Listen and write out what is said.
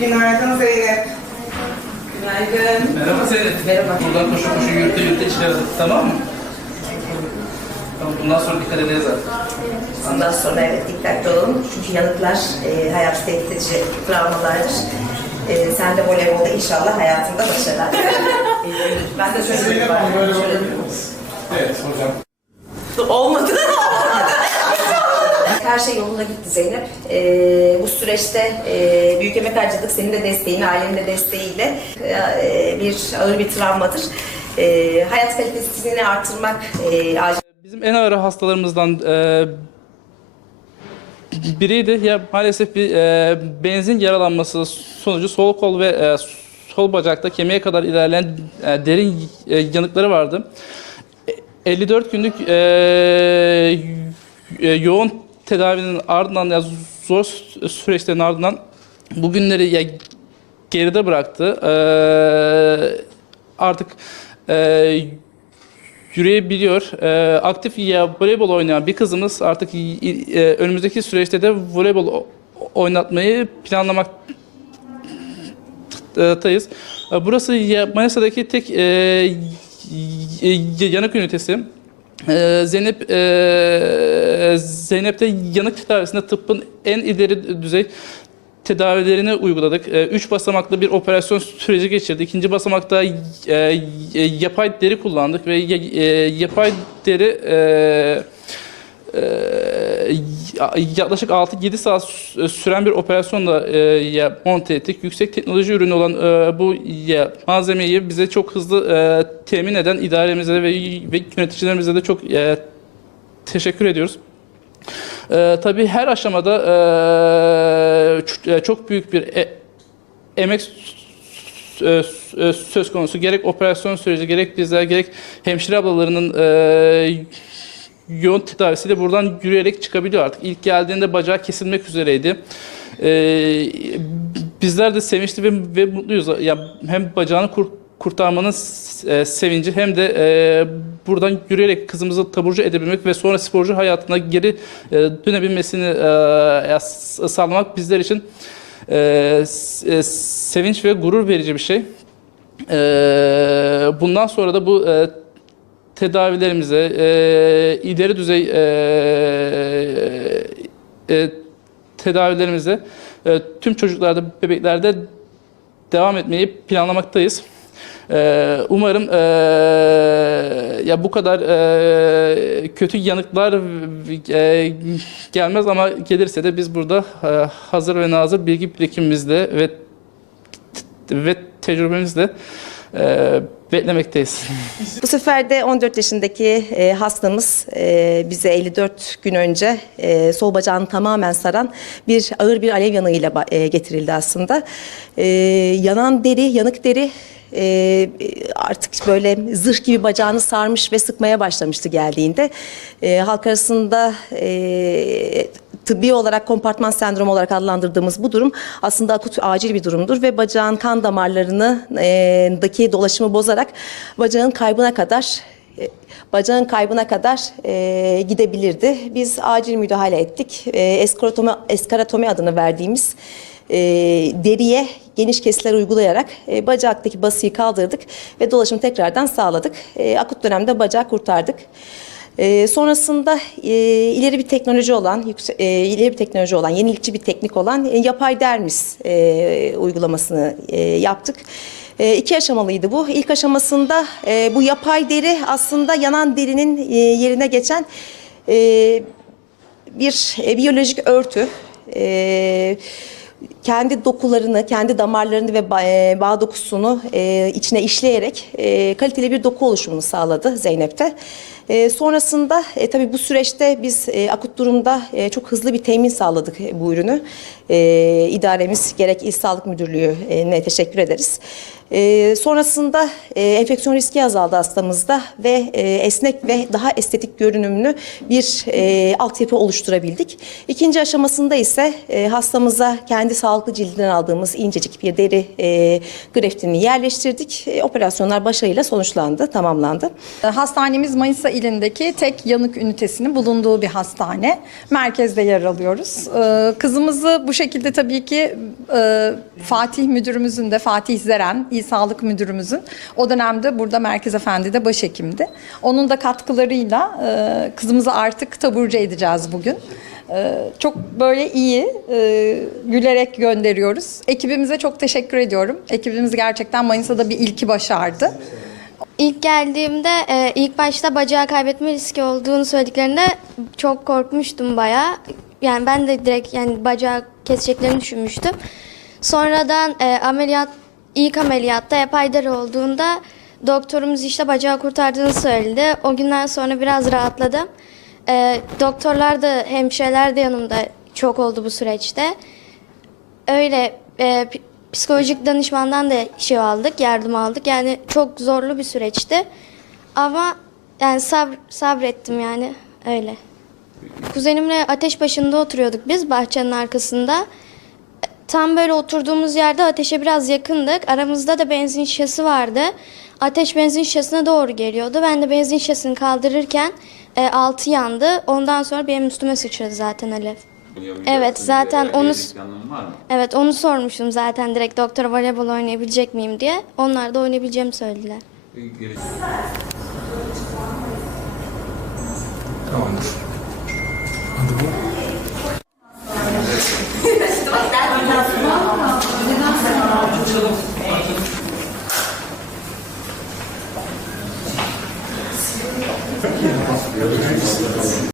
Günaydın Zeynep. Günaydın. Merhaba Zeynep. Merhaba. Buradan koşu koşu yürüte yürüte çıkarız. Tamam mı? Tamam, bundan sonra dikkat edeceğiz zaten. Ondan sonra evet dikkatli olun. Çünkü yanıklar e, hayat tehdit edici travmalardır. E, sen de voleybolda inşallah hayatında başarılar. Ben de şöyle bir var. Şöyle Evet hocam. Olmadı. Her şey yolunda gitti Zeynep. Ee, bu süreçte e, büyük emek harcadık. Senin de desteğin, ailenin de desteğiyle e, bir ağır bir travmadır. E, hayat kalitesini artırmak e, acil Bizim en ağır hastalarımızdan e, biriydi. Ya maalesef bir e, benzin yaralanması sonucu sol kol ve e, sol bacakta kemiğe kadar ilerleyen e, derin e, yanıkları vardı. E, 54 günlük e, e, yoğun tedavinin ardından ya zor sü- süreçlerin ardından bugünleri ya geride bıraktı. E, artık e, yürüyebiliyor. E, aktif ya voleybol oynayan bir kızımız artık e, önümüzdeki süreçte de voleybol oynatmayı planlamaktayız. E, burası ya, Manisa'daki tek e, yanık ünitesi. E, Zeynep e, Zeynep'te yanık tedavisinde tıbbın en ileri düzey tedavilerini uyguladık. E, Üç basamaklı bir operasyon süreci geçirdik. İkinci basamakta e, e, yapay deri kullandık ve e, yapay deri e, e, ya- yaklaşık 6-7 saat sü- süren bir operasyonla e, monte ettik. Yüksek teknoloji ürünü olan bu malzemeyi bize çok hızlı temin eden idaremize ve, yöneticilerimize de çok teşekkür ediyoruz. Tabii her aşamada çok büyük bir e- emek e, e, söz konusu. Gerek operasyon süreci, gerek bizler, gerek hemşire ablalarının e, yoğun tedavisiyle buradan yürüyerek çıkabiliyor artık. İlk geldiğinde bacağı kesilmek üzereydi. Bizler de sevinçli ve, ve mutluyuz. Ya hem bacağını kur- kurtarmanın e, sevinci hem de e, buradan yürüyerek kızımızı taburcu edebilmek ve sonra sporcu hayatına geri e, dönebilmesini e, sağlamak bizler için e, sevinç ve gurur verici bir şey. Bundan sonra da bu tedavilerimize, ileri düzey tedavilerimize tüm çocuklarda, bebeklerde devam etmeyi planlamaktayız. E, umarım e, ya bu kadar e, kötü yanıklar e, gelmez ama gelirse de biz burada e, hazır ve nazır bilgi birikimimizle ve ve tecrübemizle e, beklemekteyiz. Bu sefer de 14 yaşındaki e, hastamız e, bize 54 gün önce e, sol bacağını tamamen saran bir ağır bir alev yanığıyla e, getirildi aslında. E, yanan deri, yanık deri e, artık böyle zırh gibi bacağını sarmış ve sıkmaya başlamıştı geldiğinde. E, halk arasında e, tıbbi olarak kompartman sendromu olarak adlandırdığımız bu durum aslında akut acil bir durumdur ve bacağın kan damarlarını e, dolaşımı bozarak bacağın kaybına kadar e, bacağın kaybına kadar e, gidebilirdi. Biz acil müdahale ettik. E, eskaratomi, eskaratomi adını verdiğimiz e, deriye geniş kesiler uygulayarak e, bacaktaki basıyı kaldırdık ve dolaşımı tekrardan sağladık. E, akut dönemde bacağı kurtardık. Ee, sonrasında e, ileri bir teknoloji olan, e, ileri bir teknoloji olan, yenilikçi bir teknik olan e, yapay dermis e, uygulamasını e, yaptık. E, iki aşamalıydı bu. İlk aşamasında e, bu yapay deri aslında yanan derinin e, yerine geçen e, bir e, biyolojik örtü. E, kendi dokularını, kendi damarlarını ve e, bağ dokusunu e, içine işleyerek e, kaliteli bir doku oluşumunu sağladı Zeynep'te. E, sonrasında e, tabii bu süreçte biz e, akut durumda e, çok hızlı bir temin sağladık bu ürünü. E, idaremiz gerek İl Sağlık Müdürlüğü'ne teşekkür ederiz. E, sonrasında e, enfeksiyon riski azaldı hastamızda ve e, esnek ve daha estetik görünümlü bir e, altyapı oluşturabildik. İkinci aşamasında ise e, hastamıza kendi sağlık altı cildinden aldığımız incecik bir deri e, greftini yerleştirdik. E, operasyonlar başarıyla sonuçlandı, tamamlandı. Hastanemiz Manisa ilindeki tek yanık ünitesinin bulunduğu bir hastane. Merkezde yer alıyoruz. Ee, Kızımızı bu şekilde tabii ki e, Fatih müdürümüzün de Fatih Zeren, İl Sağlık Müdürümüzün o dönemde burada Merkez Efendi'de başhekimdi. Onun da katkılarıyla e, kızımızı artık taburcu edeceğiz bugün. Ee, Çok böyle iyi, e, gülerek gönderiyoruz. Ekibimize çok teşekkür ediyorum. Ekibimiz gerçekten Manisa'da bir ilki başardı. İlk geldiğimde e, ilk başta bacağı kaybetme riski olduğunu söylediklerinde çok korkmuştum bayağı. Yani ben de direkt yani bacağı keseceklerini düşünmüştüm. Sonradan e, ameliyat ilk ameliyatta yapay deri olduğunda doktorumuz işte bacağı kurtardığını söyledi. O günden sonra biraz rahatladım. E, doktorlar da hemşireler de yanımda çok oldu bu süreçte. Öyle e, psikolojik danışmandan da şey aldık, yardım aldık. Yani çok zorlu bir süreçti. Ama yani sabr, sabrettim yani öyle. Kuzenimle ateş başında oturuyorduk biz bahçenin arkasında. Tam böyle oturduğumuz yerde ateşe biraz yakındık. Aramızda da benzin şişesi vardı. Ateş benzin şişesine doğru geliyordu. Ben de benzin şişesini kaldırırken e, altı yandı. Ondan sonra benim üstüme sıçradı zaten alev. Evet, zaten onu-? Evet onu sormuştum zaten direkt doktora voleybol oynayabilecek miyim diye. Onlar da oynayabileceğimi söylediler. Tamamdır. Adı bu.